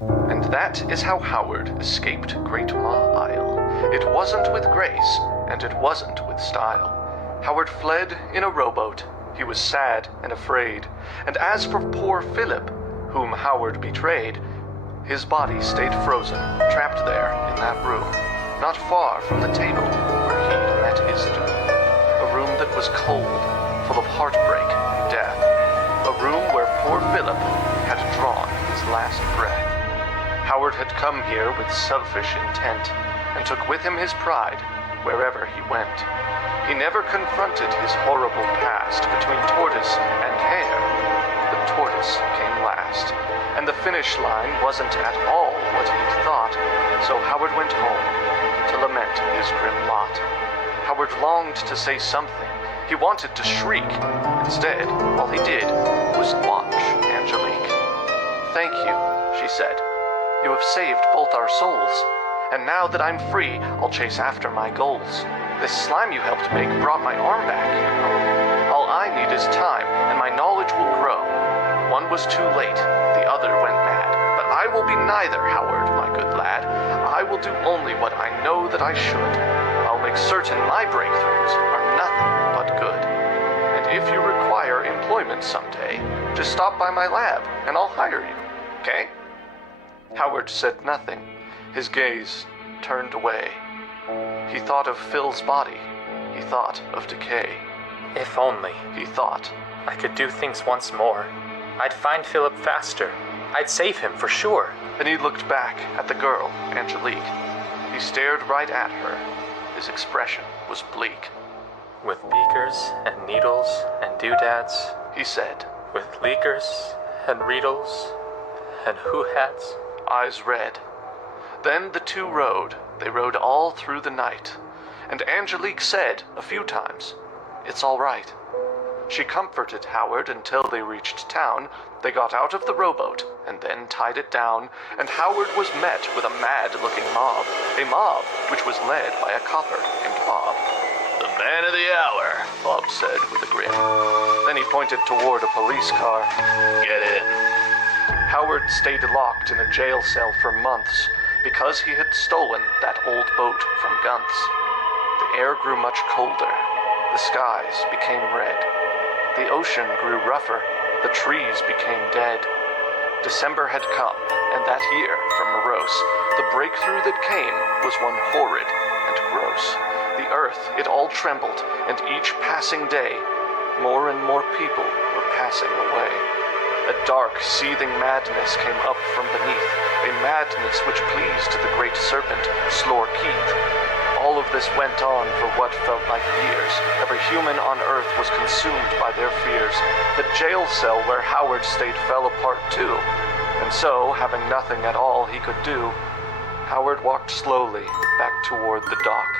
And that is how Howard escaped Great Ma Isle. It wasn't with grace, and it wasn't with style. Howard fled in a rowboat. He was sad and afraid. And as for poor Phillip, whom Howard betrayed, his body stayed frozen, trapped there in that room, not far from the table where he'd met his doom. A room that was cold, full of heartbreak and death. A room where poor Phillip had drawn his last breath. Howard had come here with selfish intent, and took with him his pride wherever he went. He never confronted his horrible past between tortoise and hare. The tortoise came last, and the finish line wasn't at all what he'd thought, so Howard went home to lament his grim lot. Howard longed to say something. He wanted to shriek. Instead, all he did was watch Angelique. "Thank you," she said. "You have saved both our souls, and now that I'm free, I'll chase after my goals. This slime you helped make brought my arm back, you know. All I need is time, and my knowledge will grow. One was too late, the other went mad. But I will be neither, Howard, my good lad. I will do only what I know that I should. I'll make certain my breakthroughs are nothing but good. And if you require employment someday, just stop by my lab, and I'll hire you, okay?" Howard said nothing. His gaze turned away. He thought of Phil's body. He thought of decay. If only, He thought. I could do things once more. I'd find Phillip faster. I'd save him for sure. Then he looked back at the girl, Angelique. He stared right at her. His expression was bleak. With beakers and needles and doodads. He said, With leakers and reedles and hoo-hats. eyes red. Then the two rode. They rode all through the night. And Angelique said a few times, "It's all right." She comforted Howard until they reached town. They got out of the rowboat and then tied it down, and Howard was met with a mad-looking mob. A mob which was led by a copper named Bob. "The man of the hour," Bob said with a grin. Then he pointed toward a police car. "Get in." Howard stayed locked in a jail cell for months because he had stolen that old boat from Gunt's. The air grew much colder. The skies became red. The ocean grew rougher. The trees became dead. December had come, and that year, from Morose, the breakthrough that came was one horrid and gross. The earth, it all trembled, and each passing day, more and more people were passing away. A dark, seething madness came up from beneath, a madness which pleased the great serpent, Slorkeith. All of this went on for what felt like years. Every human on Earth was consumed by their fears. The jail cell where Howard stayed fell apart too. And so, having nothing at all he could do, Howard walked slowly back toward the dock.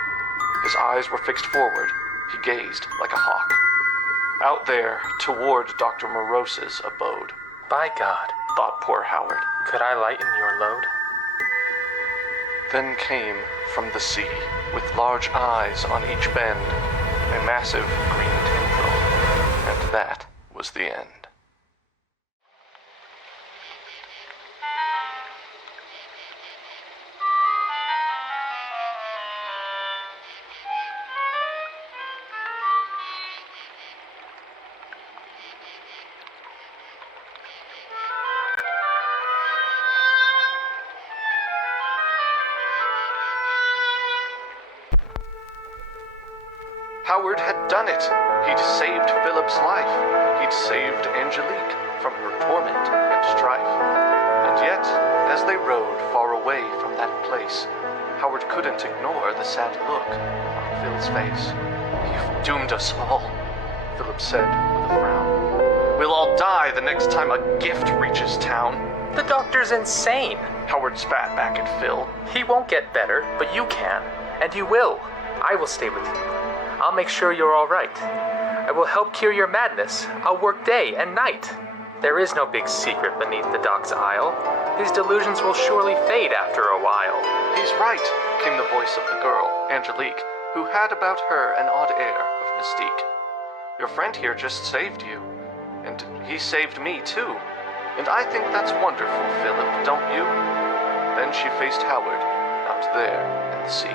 His eyes were fixed forward. He gazed like a hawk. Out there, toward Doctor Morose's abode. By God, Thought poor Howard. could I lighten your load? Then came from the sea, with large eyes on each bend, a massive green tendril, and that was the end. Howard had done it. He'd saved Phillip's life. He'd saved Angelique from her torment and strife. And yet, as they rode far away from that place, Howard couldn't ignore the sad look on Phil's face. "You've doomed us all," Phillip said with a frown. "We'll all die the next time a gift reaches town." The doctor's insane. Howard spat back at Phil. He won't get better, but you can. And you will. I will stay with you. I'll make sure you're all right. I will help cure your madness. I'll work day and night. There is no big secret beneath the dock's aisle. These delusions will surely fade after a while. "He's right," came the voice of the girl, Angelique, who had about her an odd air of mystique. "Your friend here just saved you, and he saved me too. And I think that's wonderful, Phillip, don't you? then she faced Howard, out there in the sea.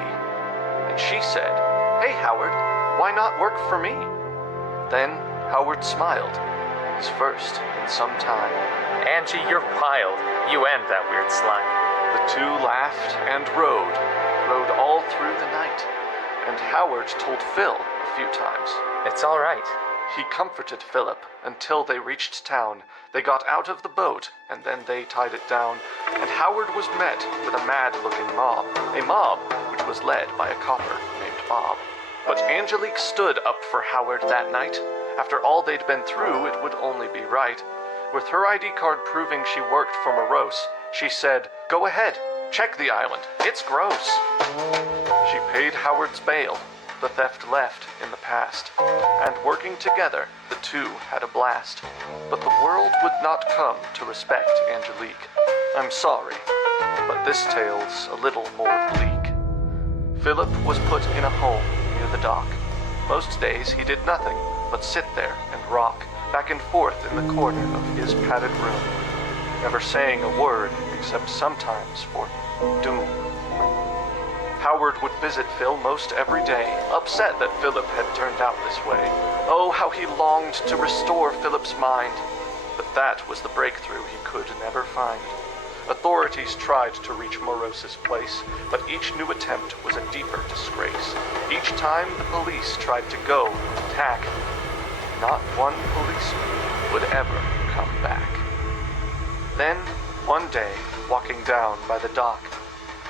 And she said, "Hey, Howard, why not work for me?" Then Howard smiled, his first in some time. Angie, you're wild. You and that weird slime. The two laughed and rode all through the night. And Howard told Phil a few times. It's all right. He comforted Philip until they reached town. They got out of the boat, and then they tied it down. And Howard was met with a mad-looking mob. A mob which was led by a copper named Bob. But Angelique stood up for Howard that night. After all they'd been through, it would only be right. With her ID card proving she worked for Morose, she said, "Go ahead, check the island. It's gross." She paid Howard's bail. The theft left in the past. And working together, the two had a blast. But the world would not come to respect Angelique. I'm sorry, but this tale's a little more bleak. Philip was put in a home near the dock. Most days he did nothing but sit there and rock back and forth in the corner of his padded room, never saying a word except sometimes for doom. Howard would visit Phil most every day, upset that Philip had turned out this way. Oh, how he longed to restore Philip's mind. But that was the breakthrough he could never find. Authorities tried to reach Morose's place, but each new attempt was a deeper disgrace. Each time the police tried to go and attack, not one policeman would ever come back. Then, one day, walking down by the dock,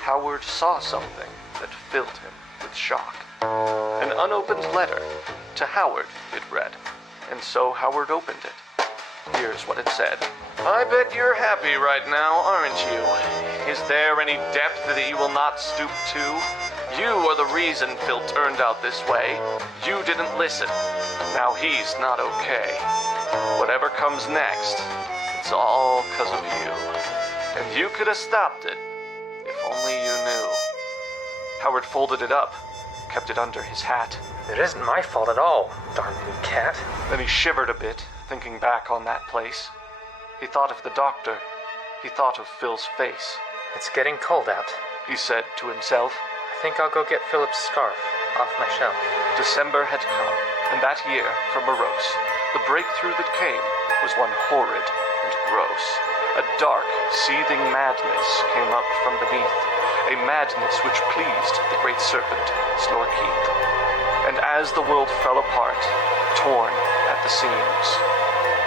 Howard saw something that filled him with shock. An unopened letter. To Howard, it read, and so Howard opened it. Here's what it said. "I bet you're happy right now, aren't you? Is there any depth that you will not stoop to? You are the reason Phil turned out this way. You didn't listen. Now he's not okay. Whatever comes next, it's all 'cause of you. And you could have stopped it, if only you knew." Howard folded it up, kept it under his hat. It isn't my fault at all, darn blue cat. Then he shivered a bit, thinking back on that place. He thought of the doctor. He thought of Phil's face. It's getting cold out. He said to himself. I think I'll go get Philip's scarf off my shelf. December had come, and that year, for Morose, the breakthrough that came was one horrid and gross. A dark, seething madness came up from beneath, a madness which pleased the great serpent, Slorkeith. And as the world fell apart, torn at the seams,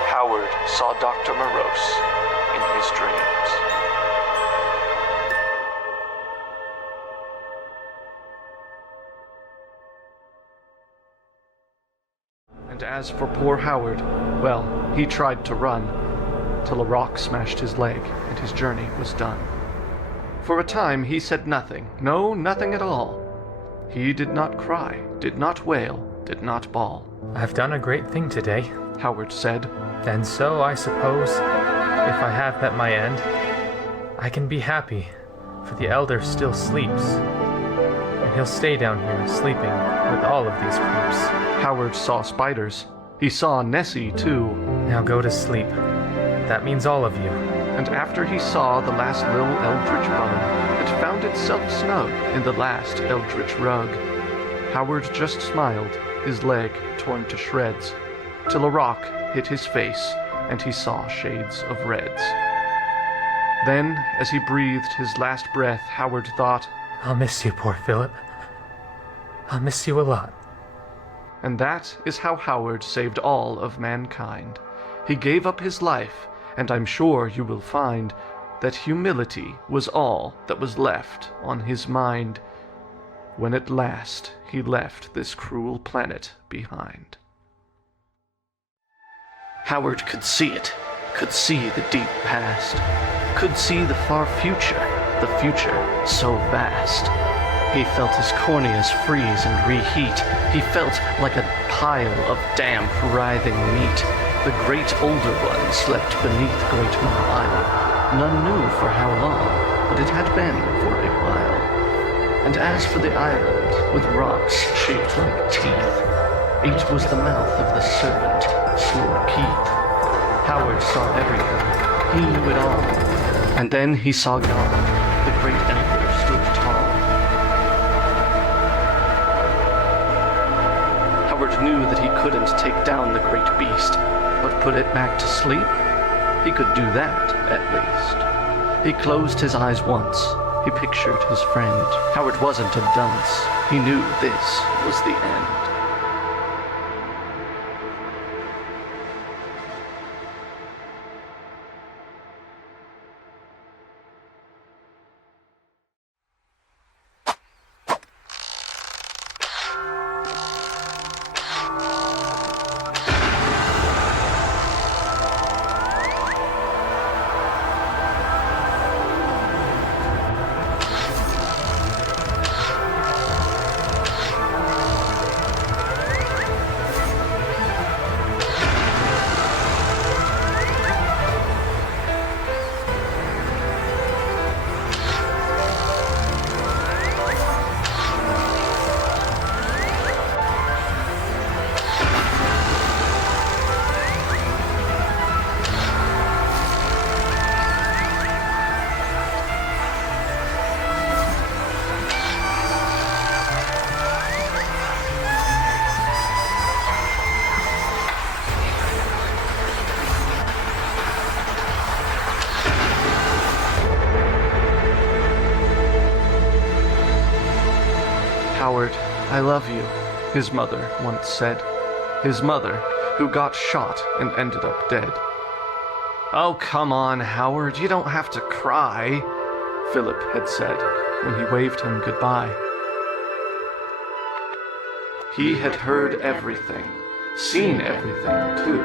Howard saw Doctor Morose in his dreams. And as for poor Howard, well, he tried to run, till a rock smashed his leg, and his journey was done. For a time he said nothing, no, nothing at all. He did not cry, did not wail, did not bawl. I've done a great thing today, Howard said. And so, I suppose, if I have met my end, I can be happy, for the elder still sleeps. And he'll stay down here, sleeping with all of these creeps. Howard saw spiders. He saw Nessie, too. Now go to sleep. That means all of you. And after he saw the last little eldritch bone, it found itself snug in the last eldritch rug. Howard just smiled, his leg torn to shreds, till a rock hit his face, and he saw shades of reds. Then, as he breathed his last breath, Howard thought, I'll miss you, poor Philip. I'll miss you a lot. And that is how Howard saved all of mankind. He gave up his life, and I'm sure you will find that humility was all that was left on his mind when at last he left this cruel planet behind. Howard could see it, could see the deep past, could see the far future, the future so vast. He felt his corneas freeze and reheat. He felt like a pile of damp, writhing meat. The great older one slept beneath Great Isle. None knew for how long, but it had been for a while. And as for the island, with rocks shaped like teeth, it was the mouth of the serpent, Slorkeith. Howard saw everything. He knew it all. And then he saw God, the great elder stood tall. Howard knew that he couldn't take down the great beast, but put it back to sleep? He could do that, at least. He closed his eyes once. He pictured his friend. Howard wasn't a dunce. He knew this was the end. Howard, I love you, his mother once said. His mother, who got shot and ended up dead. Oh, come on, Howard, you don't have to cry, Phillip had said when he waved him goodbye. He had heard everything, seen everything, too.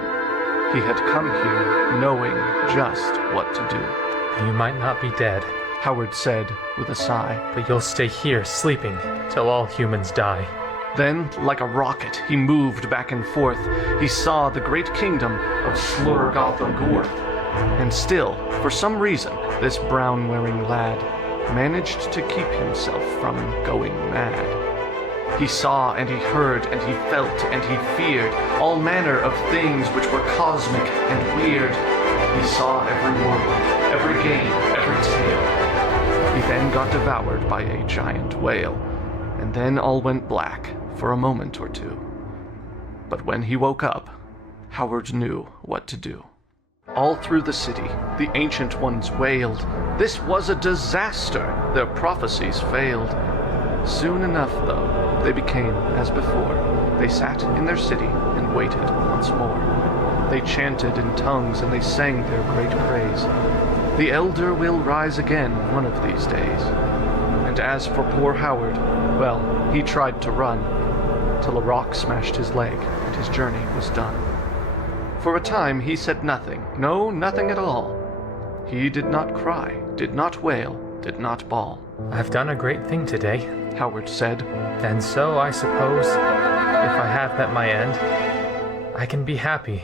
He had come here knowing just what to do. You might not be dead, Howard said with a sigh. but you'll stay here sleeping till all humans die. Then, like a rocket, he moved back and forth. He saw the great kingdom of Slurgotha-Gorth. And still, for some reason, this brown-wearing lad managed to keep himself from going mad. He saw and he heard and he felt and he feared all manner of things which were cosmic and weird. He saw every world, every game, every tale. He then got devoured by a giant whale, and then all went black for a moment or two. But when he woke up, Howard knew what to do. All through the city, the Ancient Ones wailed. This was a disaster. Their prophecies failed. Soon enough, though, they became as before. They sat in their city and waited once more. They chanted in tongues and they sang their great praise. The Elder will rise again one of these days. And as for poor Howard, well, he tried to run, till a rock smashed his leg and his journey was done. For a time he said nothing, no, nothing at all. He did not cry, did not wail, did not bawl. I've done a great thing today, Howard said. and so I suppose, if I have met my end, I can be happy,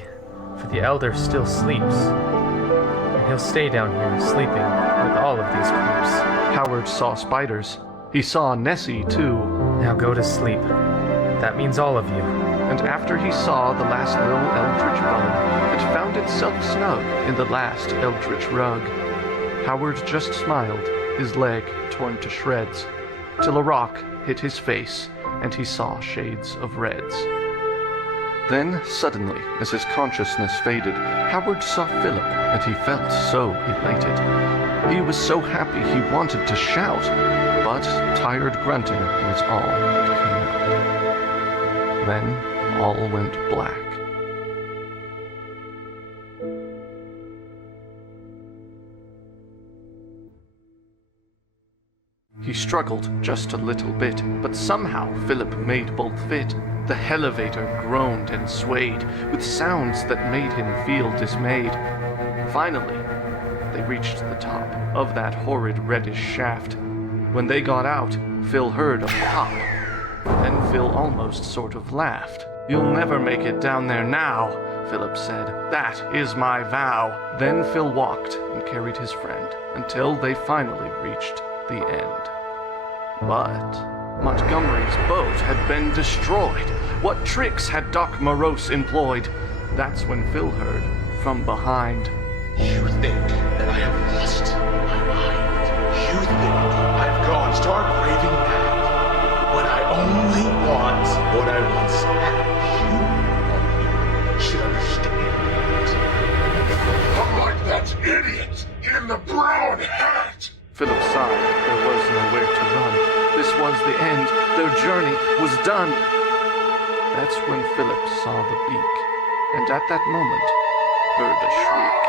for the Elder still sleeps, and he'll stay down here sleeping with all of these creeps. Howard saw spiders. He saw Nessie, too. Now go to sleep. That means all of you. And after he saw the last little eldritch bone, it found itself snug in the last eldritch rug. Howard just smiled, his leg torn to shreds, till a rock hit his face, and he saw shades of reds. Then, suddenly, as his consciousness faded, Howard saw Phillip, and he felt so elated. He was so happy he wanted to shout, but tired grunting was all that came out. Then all went black. He struggled just a little bit, but somehow Phillip made both fit. The elevator groaned and swayed, with sounds that made him feel dismayed. Finally, they reached the top of that horrid reddish shaft. When they got out, Phil heard a pop. Then Phil almost sort of laughed. "You'll never make it down there now," Phillip said. "That is my vow." Then Phil walked and carried his friend until they finally reached the end. But Montgomery's boat had been destroyed. What tricks had Doctor Morose employed? That's when Phil heard from behind. You think that I have lost my mind? You think start raving mad when I only want what I once had. You should understand that. Unlike that idiot in the brown hat! Phillip sighed. There was nowhere to run. This was the end. Their journey was done. That's when Phillip saw the beak, and at that moment heard a shriek.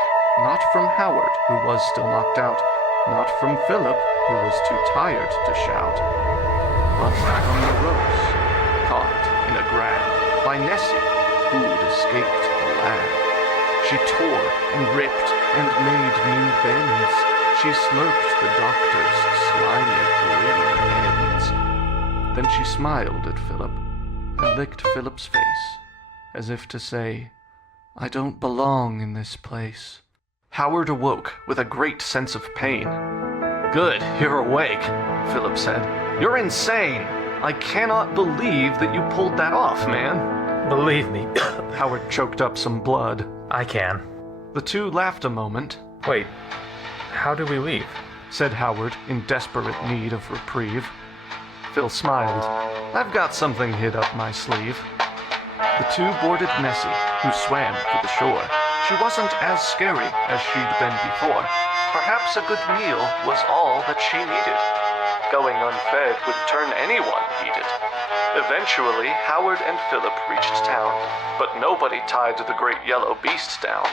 Not from Howard, who was still knocked out. Not from Phillip, who was too tired to shout. But from Morose, caught in a grab by Nessie, who'd escaped the lab. She tore and ripped and made new bends. She slurped the doctor's slimy green ends. Then she smiled at Phillip and licked Phillip's face, as if to say, I don't belong in this place. Howard awoke with a great sense of pain. Good, you're awake, Phillip said. You're insane. I cannot believe that you pulled that off, man. Believe me. Howard choked up some blood. I can. The two laughed a moment. Wait, how do we leave? Said Howard, in desperate need of reprieve. Phil smiled. I've got something hid up my sleeve. The two boarded Nessie, who swam for the shore. She wasn't as scary as she'd been before. Perhaps a good meal was all that she needed. Going unfed would turn anyone heated. Eventually, Howard and Phillip reached town, but nobody tied the great yellow beast down.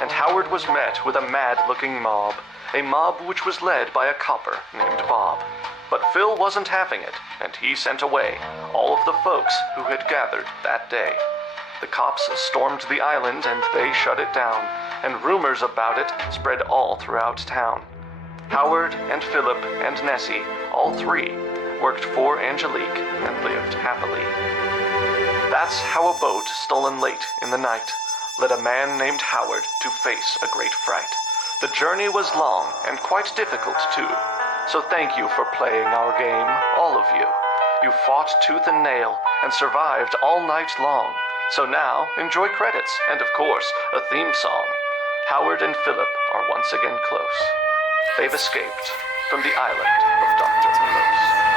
And Howard was met with a mad-looking mob, a mob which was led by a copper named Bob. But Phil wasn't having it, and he sent away all of the folks who had gathered that day. The cops stormed the island and they shut it down, and rumors about it spread all throughout town. Howard and Phillip and Nessie, all three, worked for Angelique and lived happily. That's how a boat stolen late in the night led a man named Howard to face a great fright. The journey was long and quite difficult too, so thank you for playing our game, all of you. You fought tooth and nail and survived all night long. So now, enjoy credits, and of course, a theme song. Howard and Phillip are once again close. They've escaped from the island of Doctor Morose.